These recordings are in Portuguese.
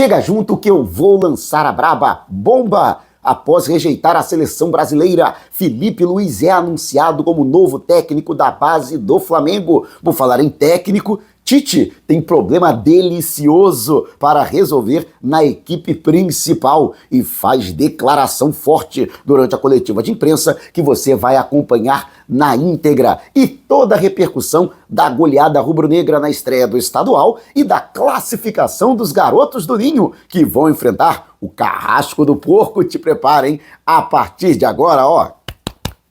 Chega junto que eu vou lançar a braba. Bomba! Após rejeitar a seleção brasileira, Felipe Luiz é anunciado como novo técnico da base do Flamengo. Por falar em técnico, Tite tem problema delicioso para resolver na equipe principal e faz declaração forte durante a coletiva de imprensa que você vai acompanhar na íntegra, e toda a repercussão da goleada rubro-negra na estreia do estadual e da classificação dos garotos do Ninho, que vão enfrentar o carrasco do porco. Te preparem, a partir de agora, ó.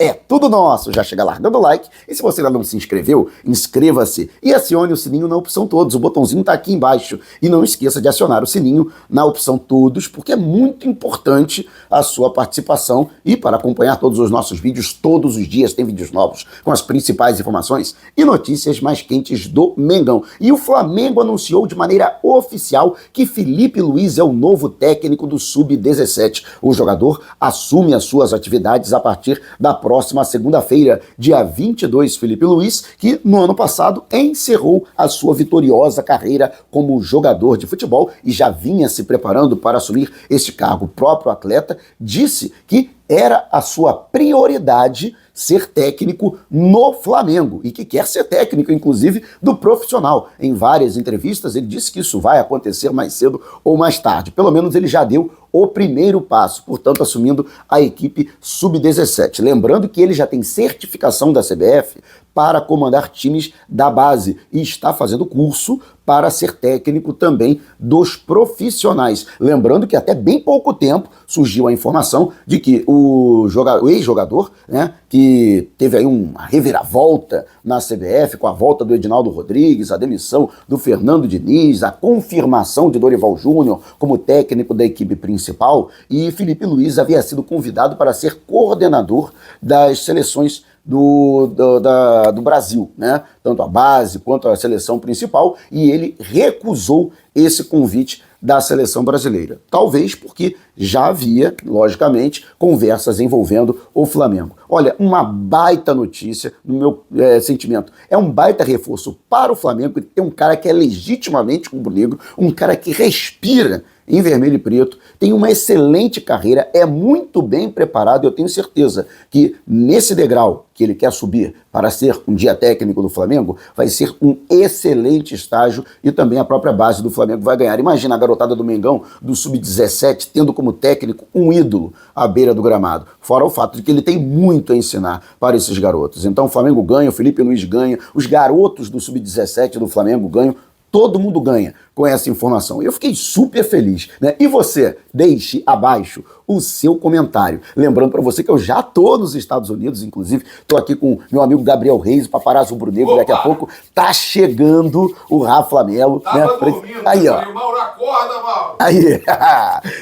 É tudo nosso. Já chega largando o like, e se você ainda não se inscreveu, inscreva-se e acione o sininho na opção todos. O botãozinho tá aqui embaixo. E não esqueça de acionar o sininho na opção todos, porque é muito importante a sua participação. E para acompanhar todos os nossos vídeos, todos os dias tem vídeos novos com as principais informações e notícias mais quentes do Mengão. E o Flamengo anunciou de maneira oficial que Felipe Luiz é o novo técnico do Sub-17. O jogador assume as suas atividades a partir da próxima segunda-feira, dia 22, Felipe Luiz, que no ano passado encerrou a sua vitoriosa carreira como jogador de futebol e já vinha se preparando para assumir este cargo. O próprio atleta disse que era a sua prioridade ser técnico no Flamengo e que quer ser técnico, inclusive, do profissional. Em várias entrevistas, ele disse que isso vai acontecer mais cedo ou mais tarde. Pelo menos ele já deu o primeiro passo, portanto, assumindo a equipe Sub-17. Lembrando que ele já tem certificação da CBF para comandar times da base e está fazendo curso para ser técnico também dos profissionais. Lembrando que até bem pouco tempo surgiu a informação de que o ex-jogador, né, que teve aí uma reviravolta na CBF com a volta do Edinaldo Rodrigues, a demissão do Fernando Diniz, a confirmação de Dorival Júnior como técnico da equipe principal, e Felipe Luiz havia sido convidado para ser coordenador das seleções do Brasil, né? Tanto a base quanto a seleção principal, e ele recusou esse convite da seleção brasileira. Talvez porque já havia, logicamente, conversas envolvendo o Flamengo. Olha, uma baita notícia, no meu sentimento. É um baita reforço para o Flamengo, ter um cara que é legitimamente rubro-negro, um cara que respira em vermelho e preto, tem uma excelente carreira, é muito bem preparado. Eu tenho certeza que nesse degrau que ele quer subir para ser um dia técnico do Flamengo, vai ser um excelente estágio, e também a própria base do Flamengo vai ganhar. Imagina a garotada do Mengão, do Sub-17, tendo como técnico um ídolo à beira do gramado. Fora o fato de que ele tem muito a ensinar para esses garotos. Então o Flamengo ganha, o Felipe Luiz ganha, os garotos do Sub-17 do Flamengo ganham, todo mundo ganha com essa informação. Eu fiquei super feliz, né? E você, deixe abaixo o seu comentário. Lembrando para você que eu já tô nos Estados Unidos, inclusive, tô aqui com meu amigo Gabriel Reis, o paparazzo rubro-negro. Daqui a pouco tá chegando o Rafa Melo. Tava né? dormindo, Aí, ó. Mauro, acorda, Mauro. Aí,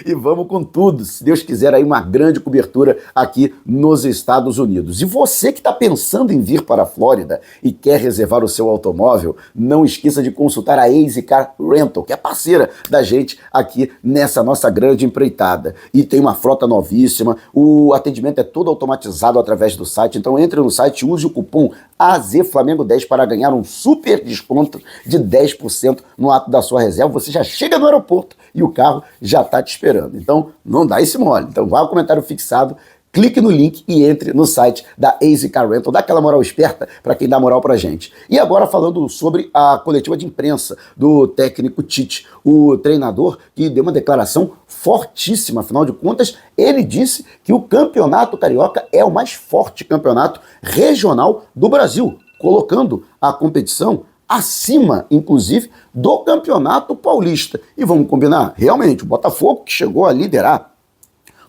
e vamos com tudo, se Deus quiser, aí uma grande cobertura aqui nos Estados Unidos. E você que está pensando em vir para a Flórida e quer reservar o seu automóvel, não esqueça de consultar a Easy Car Rental, que é parceira da gente aqui nessa nossa grande empreitada. E tem uma frota novíssima, o atendimento é todo automatizado através do site, então entre no site, use o cupom AZFlamengo10 para ganhar um super desconto de 10% no ato da sua reserva. Você já chega no aeroporto e o carro já está te esperando. Então, não dá esse mole. Então, vá ao comentário fixado, clique no link e entre no site da Easy Car Rental. Dá aquela moral esperta para quem dá moral pra gente. E agora falando sobre a coletiva de imprensa do técnico Tite, o treinador que deu uma declaração fortíssima. Afinal de contas, ele disse que o campeonato carioca é o mais forte campeonato regional do Brasil, colocando a competição acima, inclusive, do campeonato paulista. E vamos combinar, realmente, o Botafogo, que chegou a liderar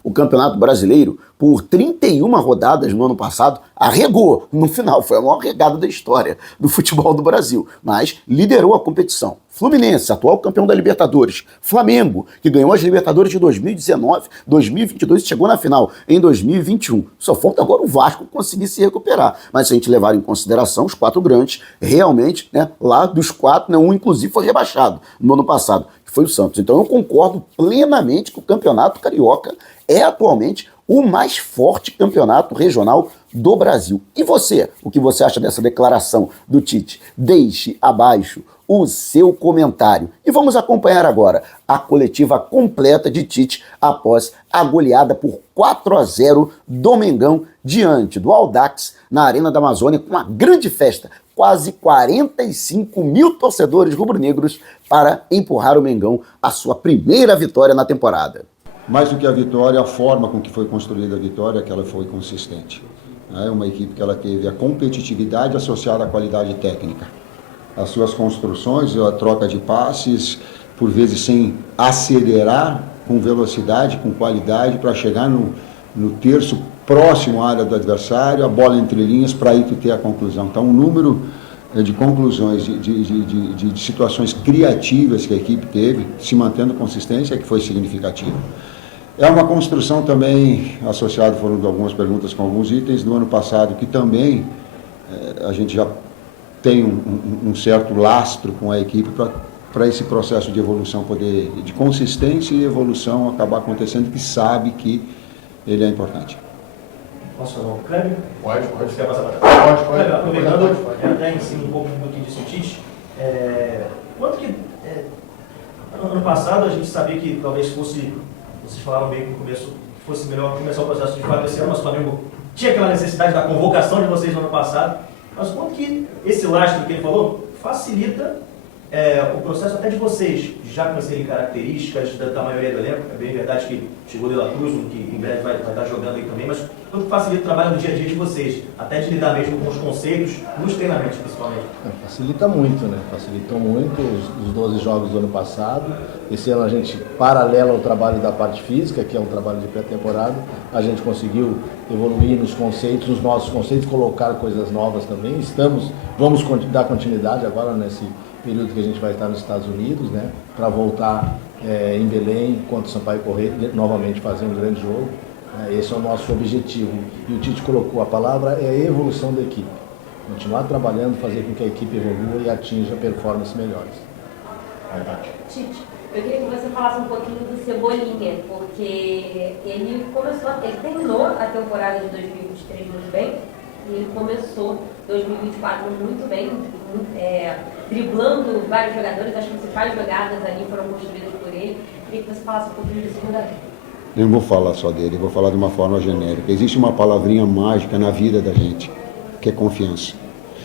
o Campeonato Brasileiro por 31 rodadas no ano passado, arregou no final, foi a maior regada da história do futebol do Brasil, mas liderou a competição. Fluminense, atual campeão da Libertadores. Flamengo, que ganhou as Libertadores de 2019, 2022 e chegou na final em 2021. Só falta agora o Vasco conseguir se recuperar. Mas se a gente levar em consideração os quatro grandes, realmente, né, lá dos quatro, né, um inclusive foi rebaixado no ano passado, que foi o Santos. Então eu concordo plenamente que o Campeonato Carioca é atualmente o mais forte campeonato regional do Brasil. E você? O que você acha dessa declaração do Tite? Deixe abaixo o seu comentário. E vamos acompanhar agora a coletiva completa de Tite após a goleada por 4-0 do Mengão diante do Audax na Arena da Amazônia, com uma grande festa. Quase 45 mil torcedores rubro-negros para empurrar o Mengão à sua primeira vitória na temporada. Mais do que a vitória, a forma com que foi construída a vitória, que ela foi consistente. É uma equipe que ela teve a competitividade associada à qualidade técnica. As suas construções, a troca de passes, por vezes sem acelerar, com velocidade, com qualidade, para chegar no terço próximo à área do adversário, a bola entre linhas, para aí tu ter a conclusão. Então, um número de conclusões, de situações criativas que a equipe teve, se mantendo consistência, que foi significativo. É uma construção também associada, foram algumas perguntas com alguns itens do ano passado, que também a gente já tem um certo lastro com a equipe para esse processo de evolução poder, de consistência e evolução acabar acontecendo, que sabe que ele é importante. Posso falar um Kleber? Pode. Você quer passar para Pode. Kleber, aproveitando, até em cima um pouco do que disse o Tite, quanto que, ano passado a gente sabia que talvez fosse, vocês falaram bem no começo, que fosse melhor começar o processo de fato esse ano, mas o Flamengo tinha aquela necessidade da convocação de vocês no ano passado, mas quanto que esse lastro que ele falou facilita o processo até de vocês, já conhecerem características da maioria do elenco. É bem verdade que chegou o De La Cruz, que em breve vai estar jogando aí também, mas quanto facilita o trabalho no dia a dia de vocês, até de lidar mesmo com os conceitos, nos treinamentos principalmente? Facilita muito, né? Facilitou muito os 12 jogos do ano passado. Esse ano a gente, paralelo ao trabalho da parte física, que é um trabalho de pré-temporada, a gente conseguiu evoluir nos conceitos, nos nossos conceitos, colocar coisas novas também. Vamos dar continuidade agora nesse período que a gente vai estar nos Estados Unidos, né, para voltar em Belém, contra o Sampaio Corrêa, novamente fazer um grande jogo. Esse é o nosso objetivo. E o Tite colocou a palavra, é a evolução da equipe. Continuar trabalhando, fazer com que a equipe evolua e atinja performances melhores. Tite, eu queria que você falasse um pouquinho do Cebolinha, porque ele terminou a temporada de 2023 muito bem, e ele começou 2024 muito bem, driblando vários jogadores. As principais jogadas ali foram construídas por ele. Queria que você falasse um pouquinho do segundo tempo. Eu não vou falar só dele, vou falar de uma forma genérica. Existe uma palavrinha mágica na vida da gente, que é confiança.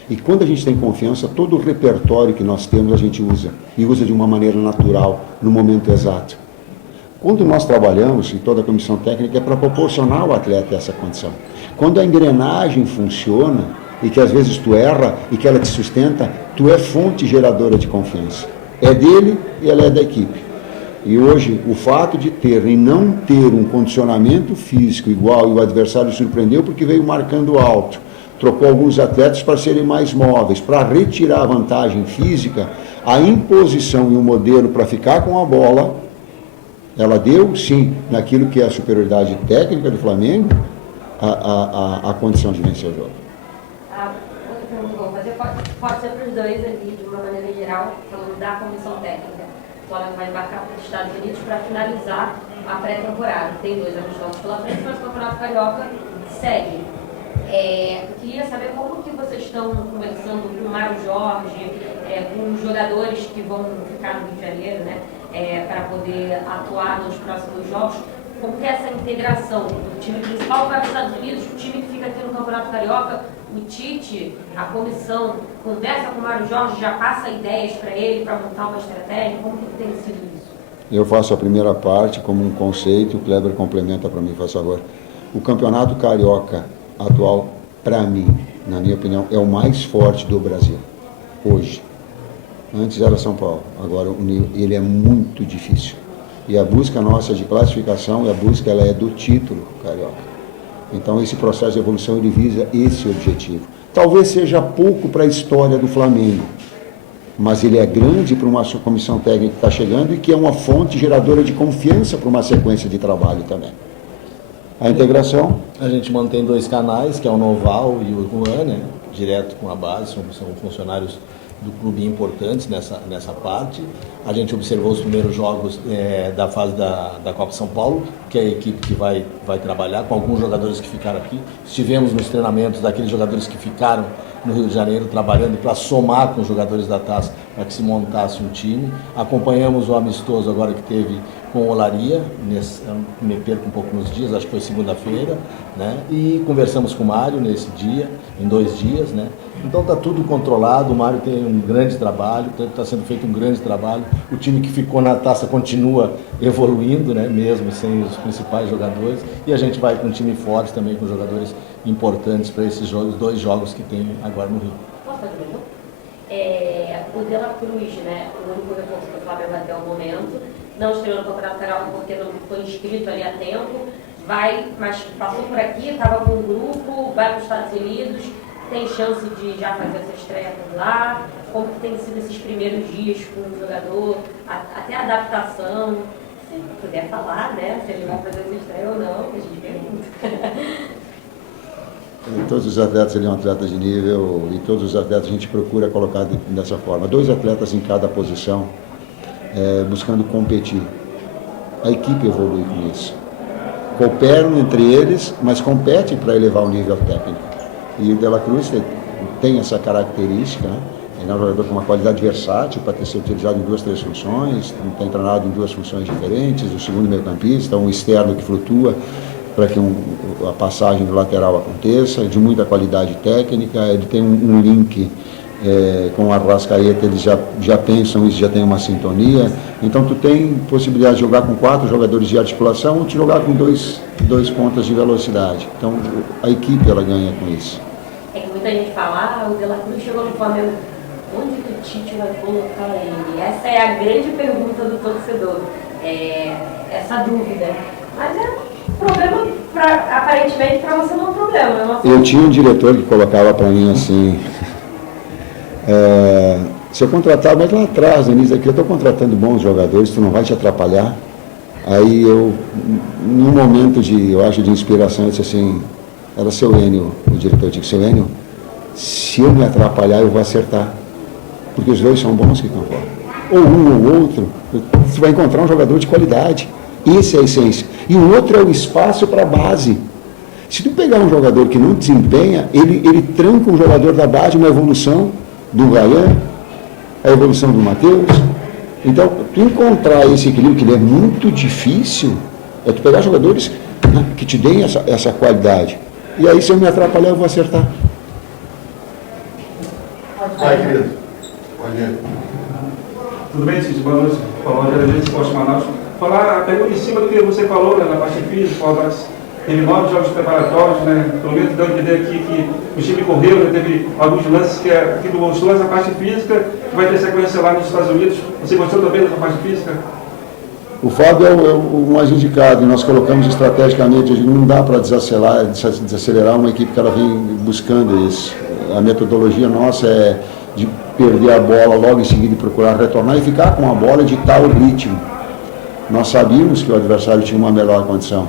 E quando a gente tem confiança, todo o repertório que nós temos a gente usa. E usa de uma maneira natural, no momento exato. Quando nós trabalhamos, e toda a comissão técnica, é para proporcionar ao atleta essa condição. Quando a engrenagem funciona, e que às vezes tu erra, e que ela te sustenta, tu é fonte geradora de confiança. É dele e ela é da equipe. E hoje, o fato de ter e não ter um condicionamento físico igual, e o adversário surpreendeu porque veio marcando alto, trocou alguns atletas para serem mais móveis, para retirar a vantagem física, a imposição e o modelo para ficar com a bola, ela deu, sim, naquilo que é a superioridade técnica do Flamengo, a condição de vencer o jogo. Outra pergunta que eu vou fazer pode ser para os dois ali, de uma maneira geral, falando da comissão técnica. O Flamengo vai embarcar para os Estados Unidos para finalizar a pré-temporada. Tem 2 amistosos pela frente, mas o Campeonato Carioca segue. Eu queria saber como que vocês estão conversando com o Mário Jorge, com os jogadores que vão ficar no Rio de Janeiro, né, para poder atuar nos próximos jogos. Como que é essa integração? O time principal vai para os Estados Unidos, o time que fica aqui no Campeonato Carioca, o Tite, a comissão, conversa com o Mário Jorge, já passa ideias para ele, para montar uma estratégia. Como que tem sido isso? Eu faço a primeira parte como um conceito, o Kleber complementa para mim, faz favor. O Campeonato Carioca atual, para mim, na minha opinião, é o mais forte do Brasil, hoje. Antes era São Paulo, agora ele é muito difícil. E a busca nossa de classificação, a busca ela é do título carioca. Então esse processo de evolução ele visa esse objetivo. Talvez seja pouco para a história do Flamengo, mas ele é grande para uma comissão técnica que está chegando e que é uma fonte geradora de confiança para uma sequência de trabalho também. A integração? A gente mantém 2 canais, que é o Noval e o Juan, né? Direto com a base, são funcionários do clube importantes nessa parte. A gente observou os primeiros jogos da fase da Copa São Paulo, que é a equipe que vai trabalhar com alguns jogadores que ficaram aqui. Estivemos nos treinamentos daqueles jogadores que ficaram no Rio de Janeiro, trabalhando para somar com os jogadores da Taça, para que se montasse um time. Acompanhamos o amistoso agora que teve com o Olaria, me perco um pouco nos dias, acho que foi segunda-feira, né? E conversamos com o Mário nesse dia, em 2 dias, né? Então está tudo controlado, o Mário tem um grande trabalho, está sendo feito um grande trabalho, o time que ficou na Taça continua evoluindo, né? Mesmo sem os principais jogadores, e a gente vai com um time forte também, com jogadores importantes para esses jogos, 2 jogos que tem agora no Rio. Posso fazer uma pergunta? O De La Cruz, né, o único reforço do Flamengo até o momento, não estreou no Campeonato Carioca porque não foi inscrito ali a tempo, mas passou por aqui, estava com um grupo, vai para os Estados Unidos, tem chance de já fazer essa estreia por lá? Como que tem sido esses primeiros dias com o jogador, até a adaptação? Se puder falar, né, se ele vai fazer essa estreia ou não, que a gente pergunta. Todos os atletas seriam atletas de nível e todos os atletas a gente procura colocar dessa forma. 2 atletas em cada posição, buscando competir. A equipe evolui com isso. Cooperam entre eles, mas competem para elevar o nível técnico. E o De La Cruz tem essa característica, né? Ele é um jogador com uma qualidade versátil para ter sido utilizado em 2, 3 funções, tem treinado em 2 funções diferentes, o segundo meio-campista, um externo que flutua para que a passagem do lateral aconteça, de muita qualidade técnica. Ele tem um link com o Arrascaeta, eles já pensam isso, já tem uma sintonia. Então tu tem possibilidade de jogar com 4 jogadores de articulação ou de jogar com 2 pontas de velocidade. Então a equipe ela ganha com isso. É que muita gente fala, o De La Cruz chegou no Flamengo, onde que o Tite vai colocar ele? Essa é a grande pergunta do torcedor, essa dúvida. Mas problema, aparentemente, para você não é um problema. Eu tinha um diretor que colocava para mim assim, se eu contratar, mas lá atrás, Denise, aqui eu estou contratando bons jogadores, tu não vai te atrapalhar. Aí eu, num momento eu acho, de inspiração, eu disse assim, era seu Enio, o diretor, eu disse, seu Enio, se eu me atrapalhar, eu vou acertar. Porque os 2 são bons que estão fora. Ou um ou outro, você vai encontrar um jogador de qualidade. Essa é a essência. E o outro é o espaço para a base. Se tu pegar um jogador que não desempenha, ele tranca um jogador da base, uma evolução do Ryan, a evolução do Matheus. Então, tu encontrar esse equilíbrio, que ele é muito difícil, é tu pegar jogadores, né, que te deem essa qualidade. E aí, se eu me atrapalhar, eu vou acertar. Vai, querido. Pode ir. Tudo bem, Cid? Boa noite. Falando diretamente do Esporte Manaus. Falar a pergunta em cima do que você falou, né, na parte física, teve 9 jogos preparatórios, né? Pelo menos dando a entender aqui que o time correu, né, teve alguns lances que aqui do lances a parte física, que vai ter sequência lá nos Estados Unidos. Você gostou também dessa parte física? O Fábio é o mais indicado, e nós colocamos estrategicamente, não dá para desacelerar uma equipe que ela vem buscando isso. A metodologia nossa é de perder a bola logo em seguida e procurar retornar e ficar com a bola de tal ritmo. Nós sabíamos que o adversário tinha uma melhor condição.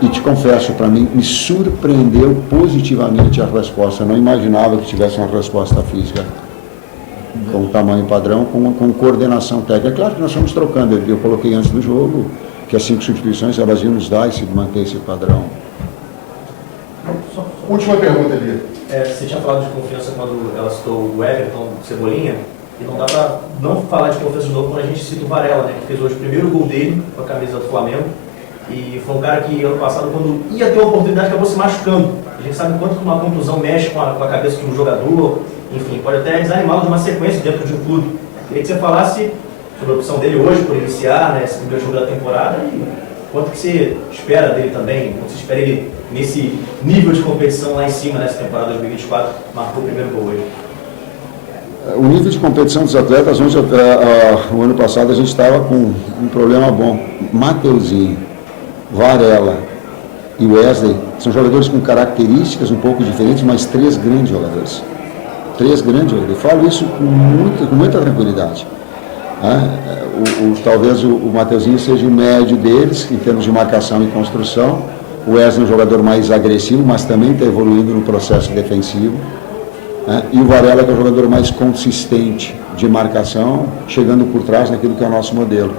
E te confesso, para mim, me surpreendeu positivamente a resposta. Eu não imaginava que tivesse uma resposta física com tamanho padrão, com coordenação técnica. Claro que nós estamos trocando. Eu coloquei antes do jogo que as 5 substituições elas iam nos dar e manter esse padrão. Última pergunta, Elia. Você tinha falado de confiança quando ela citou o Everton, o Cebolinha, e não dá para não falar de confiança de novo quando a gente cita o Varela, né, que fez hoje o primeiro gol dele com a camisa do Flamengo, e foi um cara que ano passado, quando ia ter uma oportunidade, acabou se machucando. A gente sabe quanto que uma contusão mexe com a cabeça de um jogador, enfim, pode até desanimá-lo de uma sequência dentro de um clube. Queria que você falasse sobre a opção dele hoje por iniciar, né, esse primeiro jogo da temporada, e quanto que você espera dele também, quanto você espera ele nesse nível de competição lá em cima nessa temporada 2024, marcou o primeiro gol hoje. O nível de competição dos atletas, o ano passado a gente estava com um problema bom. Mateuzinho, Varela e Wesley são jogadores com características um pouco diferentes, mas 3 grandes jogadores. 3 grandes jogadores. Eu falo isso com muita tranquilidade. Talvez o Mateuzinho seja o médio deles, em termos de marcação e construção. O Wesley é um jogador mais agressivo, mas também está evoluindo no processo defensivo. E o Varela, que é o jogador mais consistente de marcação, chegando por trás naquilo que é o nosso modelo.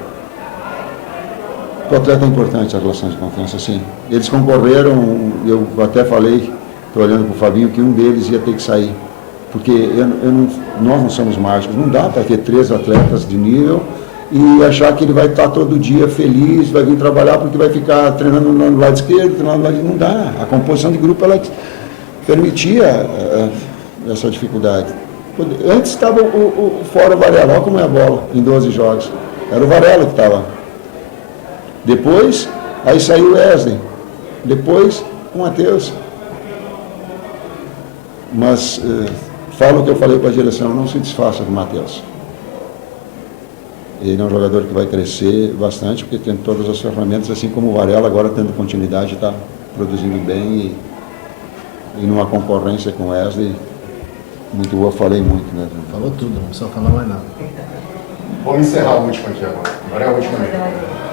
O atleta é importante a relação de confiança, sim. Eles concorreram, eu até falei, estou olhando para o Fabinho, que um deles ia ter que sair. Porque nós não somos mágicos, não dá para ter 3 atletas de nível e achar que ele vai estar todo dia feliz, vai vir trabalhar porque vai ficar treinando no lado esquerdo, treinando no lado direito. Não dá. A composição de grupo, ela permitia essa dificuldade. Antes estava fora o Varela, olha como é a bola, em 12 jogos. Era o Varela que estava. Depois, aí saiu o Wesley. Depois, o Matheus. Mas, falo o que eu falei para a direção, não se desfaça do Matheus. Ele é um jogador que vai crescer bastante, porque tem todas as ferramentas, assim como o Varela, agora tendo continuidade, está produzindo bem e numa concorrência com o Wesley, muito boa, falei muito, né? Falou tudo, não precisa falar mais nada. Vamos encerrar a última aqui agora. Agora é a última mesmo.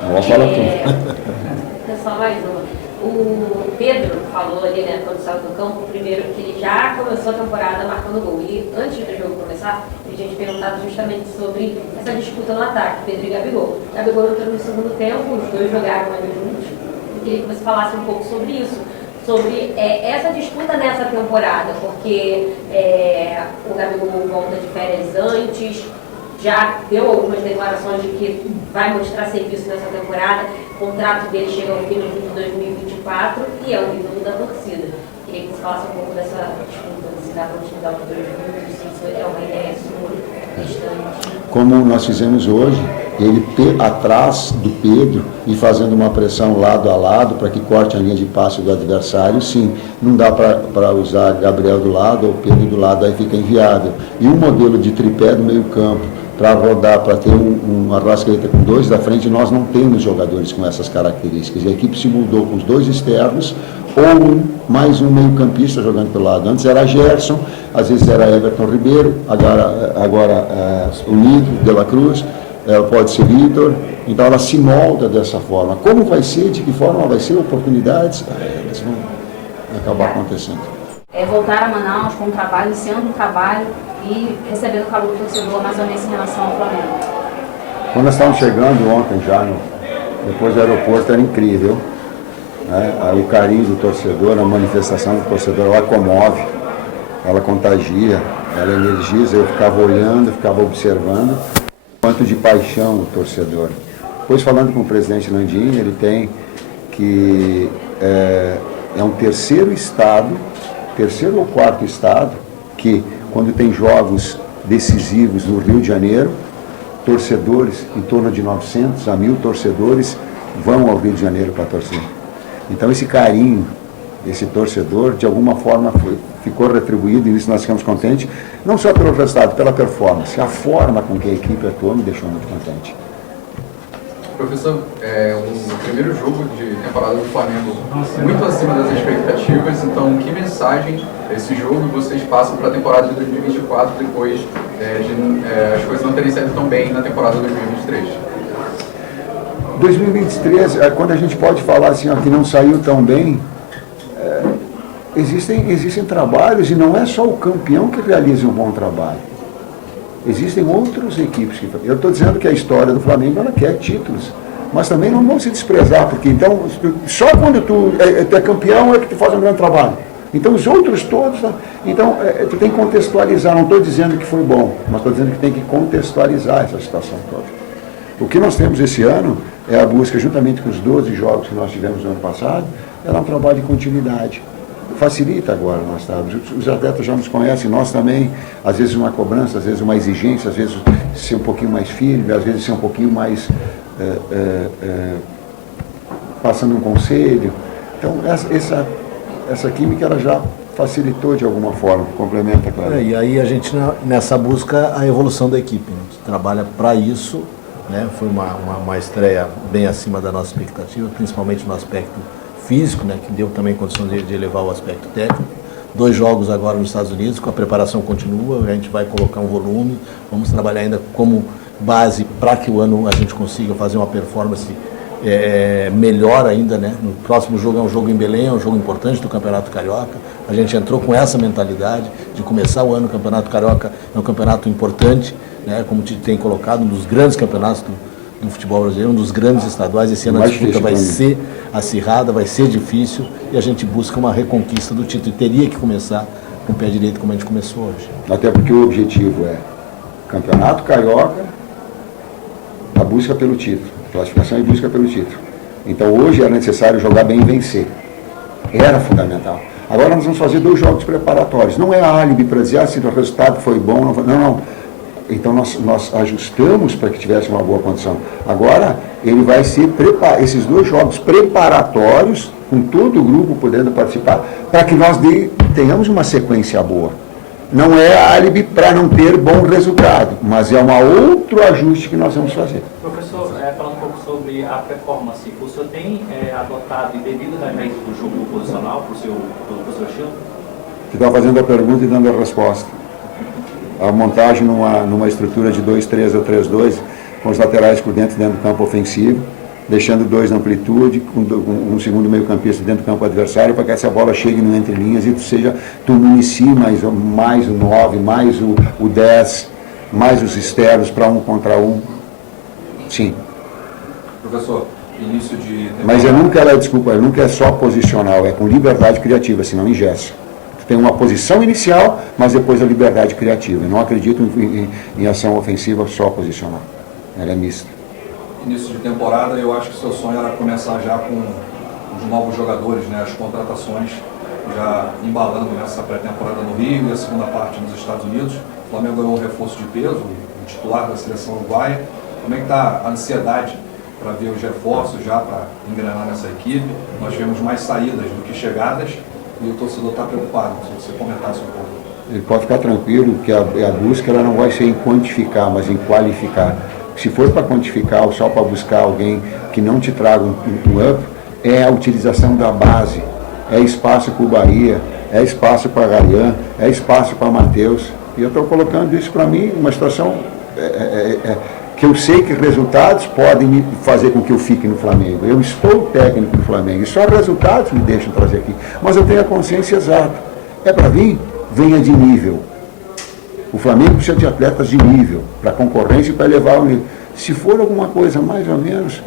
Agora fala tudo. Só mais uma. O Pedro falou ali, né, quando saiu do campo, primeiro que ele já começou a temporada marcando gol. E antes do jogo começar, ele tinha perguntado justamente sobre essa disputa no ataque, Pedro e Gabigol. Gabigol entrou no segundo tempo, os dois jogaram ali juntos. Eu queria que você falasse um pouco sobre isso, sobre essa disputa nessa temporada, porque o Gabigol volta de férias antes, já deu algumas declarações de que vai mostrar serviço nessa temporada, o contrato dele chega ao fim de 2024 e é um ídolo da torcida. Queria que você falasse um pouco dessa disputa, se dá para utilizar os dois juntos, se isso é uma ideia sua, distante. Como nós fizemos hoje, ele atrás do Pedro e fazendo uma pressão lado a lado para que corte a linha de passe do adversário, sim, não dá para usar Gabriel do lado ou Pedro do lado, aí fica inviável. E um modelo de tripé do meio campo, para rodar, para ter uma Arrascaeta com 2 da frente, nós não temos jogadores com essas características. A equipe se mudou com os 2 externos, ou mais um meio-campista jogando pelo lado. Antes era Gerson, às vezes era Everton Ribeiro, agora o Nico de la Cruz, pode ser Vitor. Então ela se molda dessa forma. Como vai ser, de que forma vai ser, oportunidades, elas vão acabar acontecendo. Voltar a Manaus com um trabalho, iniciando um trabalho e recebendo o calor do torcedor, mais ou menos em relação ao Flamengo. Quando nós estávamos chegando ontem já, depois do aeroporto, era incrível. Né? O carinho do torcedor, a manifestação do torcedor, ela comove, ela contagia, ela energiza. Eu ficava olhando, ficava observando quanto de paixão o torcedor. Depois, falando com o presidente Landim, ele tem que é um terceiro ou quarto estado que, quando tem jogos decisivos no Rio de Janeiro, torcedores, em torno de 900 a 1.000 torcedores vão ao Rio de Janeiro para torcer. Então esse carinho, esse torcedor, de alguma forma ficou retribuído, e isso nós ficamos contentes, não só pelo resultado, pela performance. A forma com que a equipe atuou me deixou muito contente. Professor, o primeiro jogo de temporada do Flamengo muito acima das expectativas, então que mensagem esse jogo vocês passam para a temporada de 2024 depois de as coisas não terem saído tão bem na temporada de 2023? 2023, quando a gente pode falar assim, que não saiu tão bem, existem trabalhos, e não é só o campeão que realiza um bom trabalho. Existem outras equipes que... Eu estou dizendo que a história do Flamengo, ela quer títulos, mas também não vão se desprezar, porque então, só quando tu é campeão é que tu faz um grande trabalho. Então os outros todos... Então, tu tem que contextualizar, não estou dizendo que foi bom, mas estou dizendo que tem que contextualizar essa situação toda. O que nós temos esse ano é a busca, juntamente com os 12 jogos que nós tivemos no ano passado, era um trabalho de continuidade. Facilita agora nós estamos. Os atletas já nos conhecem, nós também, às vezes uma cobrança, às vezes uma exigência, às vezes ser um pouquinho mais firme, às vezes ser um pouquinho mais passando um conselho. Então essa química ela já facilitou de alguma forma, complementa, claro. E aí a gente nessa busca a evolução da equipe, né? Que trabalha para isso, né? Foi uma estreia bem acima da nossa expectativa, principalmente no aspecto físico, né, que deu também condição de elevar o aspecto técnico. 2 jogos agora nos Estados Unidos, com a preparação continua, a gente vai colocar um volume, vamos trabalhar ainda como base para que o ano a gente consiga fazer uma performance melhor ainda, né? No próximo jogo é um jogo em Belém, é um jogo importante do Campeonato Carioca. A gente entrou com essa mentalidade de começar o ano, o Campeonato Carioca é um campeonato importante, né? Como te tem colocado, um dos grandes campeonatos do futebol brasileiro, um dos grandes estaduais. Esse ano a disputa vai ser acirrada, vai ser difícil, e a gente busca uma reconquista do título. E teria que começar com o pé direito como a gente começou hoje. Até porque o objetivo é Campeonato Carioca, a busca pelo título, classificação e busca pelo título. Então hoje era necessário jogar bem e vencer. Era fundamental. Agora nós vamos fazer 2 jogos preparatórios. Não é álibi para dizer se o resultado foi bom, não foi. Não. Então nós ajustamos para que tivesse uma boa condição. Agora ele vai se preparar, esses 2 jogos preparatórios, com todo o grupo podendo participar, para que nós tenhamos uma sequência boa. Não é álibi para não ter bom resultado, mas é um outro ajuste que nós vamos fazer. Professor, falando um pouco sobre a performance, o senhor tem adotado e devidamente o jogo posicional para o seu estilo? Você está fazendo a pergunta e dando a resposta. A montagem numa estrutura de 2-3 ou 3-2, com os laterais por dentro do campo ofensivo, deixando 2 na amplitude, com um segundo meio-campista dentro do campo adversário, para que essa bola chegue no entre linhas e tu municie mais o 9, mais o 10, mais os externos para 1 contra 1. Sim. Professor, início de... Mas eu nunca é só posicional, é com liberdade criativa, senão engessa. Tu tem uma posição inicial, mas depois a liberdade criativa. Eu não acredito em ação ofensiva só posicional. Ela é mista. Início de temporada, eu acho que o seu sonho era começar já com os novos jogadores, né, as contratações já embalando nessa pré-temporada no Rio e a segunda parte nos Estados Unidos. O Flamengo ganhou um reforço de peso, o titular da seleção uruguaia. Como é que está a ansiedade para ver os reforços já para engrenar nessa equipe? Nós tivemos mais saídas do que chegadas e o torcedor está preocupado. Se você comentasse um pouco. Ele pode ficar tranquilo que a busca ela não vai ser em quantificar, mas em qualificar. Se for para quantificar ou só para buscar alguém que não te traga um up, é a utilização da base. É espaço para o Bahia, é espaço para Garian, é espaço para Matheus. E eu estou colocando isso para mim, uma situação que eu sei que resultados podem me fazer com que eu fique no Flamengo. Eu estou técnico do Flamengo e só resultados me deixam trazer aqui. Mas eu tenho a consciência exata. É para vir? Venha de nível. O Flamengo precisa de atletas de nível, para concorrência e para elevar o nível. Se for alguma coisa mais ou menos...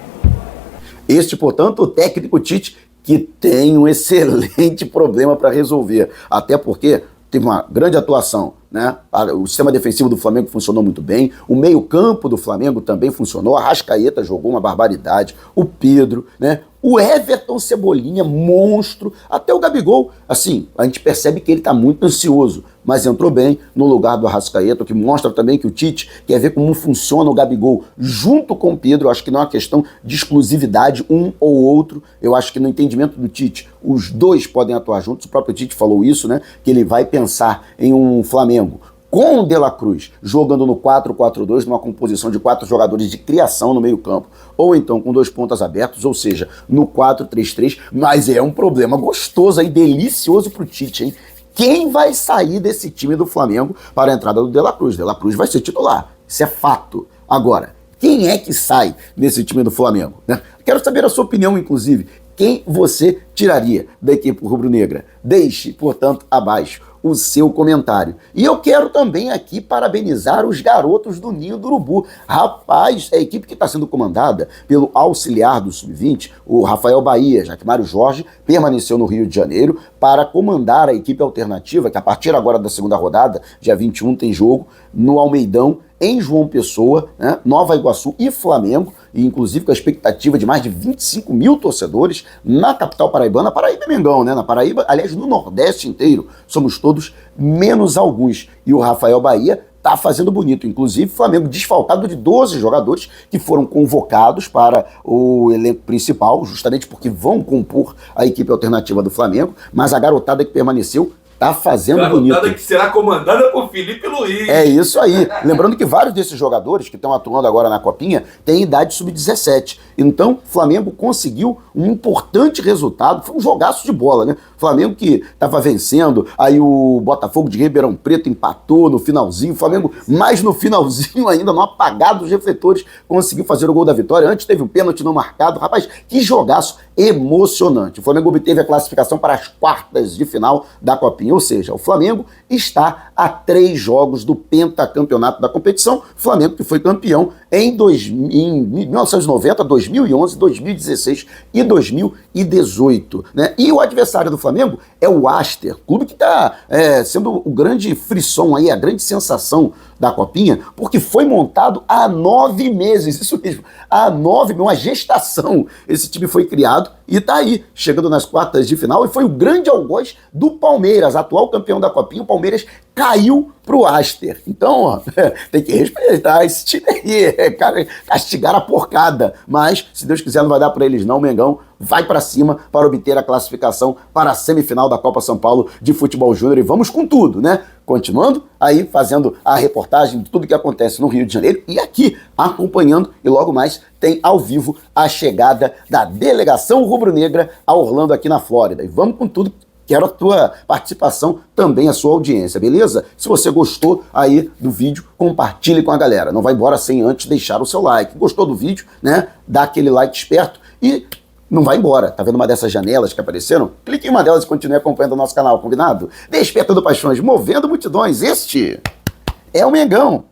Este, portanto, o técnico Tite, que tem um excelente problema para resolver. Até porque teve uma grande atuação, né? O sistema defensivo do Flamengo funcionou muito bem, o meio-campo do Flamengo também funcionou, a Arrascaeta jogou uma barbaridade, o Pedro, né? O Everton Cebolinha, monstro, até o Gabigol, assim, a gente percebe que ele está muito ansioso, mas entrou bem no lugar do Arrascaeta, o que mostra também que o Tite quer ver como funciona o Gabigol junto com o Pedro. Eu acho que não é uma questão de exclusividade, um ou outro. Eu acho que no entendimento do Tite, os 2 podem atuar juntos. O próprio Tite falou isso, né? Que ele vai pensar em um Flamengo com o De La Cruz jogando no 4-4-2, numa composição de 4 jogadores de criação no meio campo, ou então com 2 pontas abertos, ou seja, no 4-3-3, mas é um problema gostoso aí, delicioso pro Tite, hein? Quem vai sair desse time do Flamengo para a entrada do De La Cruz? De La Cruz vai ser titular, isso é fato. Agora, quem é que sai desse time do Flamengo, né? Quero saber a sua opinião, inclusive. Quem você tiraria da equipe rubro-negra? Deixe, portanto, abaixo o seu comentário. E eu quero também aqui parabenizar os garotos do Ninho do Urubu. Rapaz, a equipe que está sendo comandada pelo auxiliar do Sub-20, o Rafael Bahia, já que Mário Jorge permaneceu no Rio de Janeiro para comandar a equipe alternativa, que a partir agora da segunda rodada, dia 21, tem jogo no Almeidão, em João Pessoa, né, Nova Iguaçu e Flamengo, e inclusive com a expectativa de mais de 25 mil torcedores na capital paraibana. Paraíba e Mengão, né? Na Paraíba, aliás, no Nordeste inteiro, somos todos menos alguns. E o Rafael Bahia tá fazendo bonito. Inclusive, o Flamengo desfalcado de 12 jogadores que foram convocados para o elenco principal, justamente porque vão compor a equipe alternativa do Flamengo, mas a garotada que permaneceu tá fazendo bonito. Garotada que será comandada por Felipe Luiz. É isso aí. Lembrando que vários desses jogadores que estão atuando agora na Copinha têm idade sub-17. Então, o Flamengo conseguiu um importante resultado. Foi um jogaço de bola, né? Flamengo que estava vencendo, aí o Botafogo de Ribeirão Preto empatou no finalzinho. O Flamengo, mais no finalzinho ainda, no apagado dos refletores, conseguiu fazer o gol da vitória. Antes teve um pênalti não marcado. Rapaz, que jogaço emocionante. O Flamengo obteve a classificação para as quartas de final da Copinha. Ou seja, o Flamengo está a 3 jogos do pentacampeonato da competição. O Flamengo que foi campeão em 1990, 2011, 2016 e 2018. Né? E o adversário do Flamengo é o Aster, clube que está sendo o grande frisson aí, a grande sensação da Copinha, porque foi montado há 9 meses, isso mesmo, há 9 meses, uma gestação. Esse time foi criado e está aí, chegando nas quartas de final, e foi o grande algoz do Palmeiras, atual campeão da Copinha. O Palmeiras caiu pro Aster. Então, ó, tem que respeitar esse time aí, cara, castigar a porcada. Mas, se Deus quiser, não vai dar para eles não. O Mengão vai para cima para obter a classificação para a semifinal da Copa São Paulo de Futebol Júnior. E vamos com tudo, né? Continuando aí, fazendo a reportagem de tudo que acontece no Rio de Janeiro e aqui acompanhando, e logo mais tem ao vivo a chegada da delegação rubro-negra a Orlando, aqui na Flórida. E vamos com tudo. Quero a tua participação, também a sua audiência, beleza? Se você gostou aí do vídeo, compartilhe com a galera. Não vai embora sem antes deixar o seu like. Gostou do vídeo, né? Dá aquele like esperto e não vai embora. Tá vendo uma dessas janelas que apareceram? Clique em uma delas e continue acompanhando o nosso canal, combinado? Despertando paixões, movendo multidões. Este é o Mengão.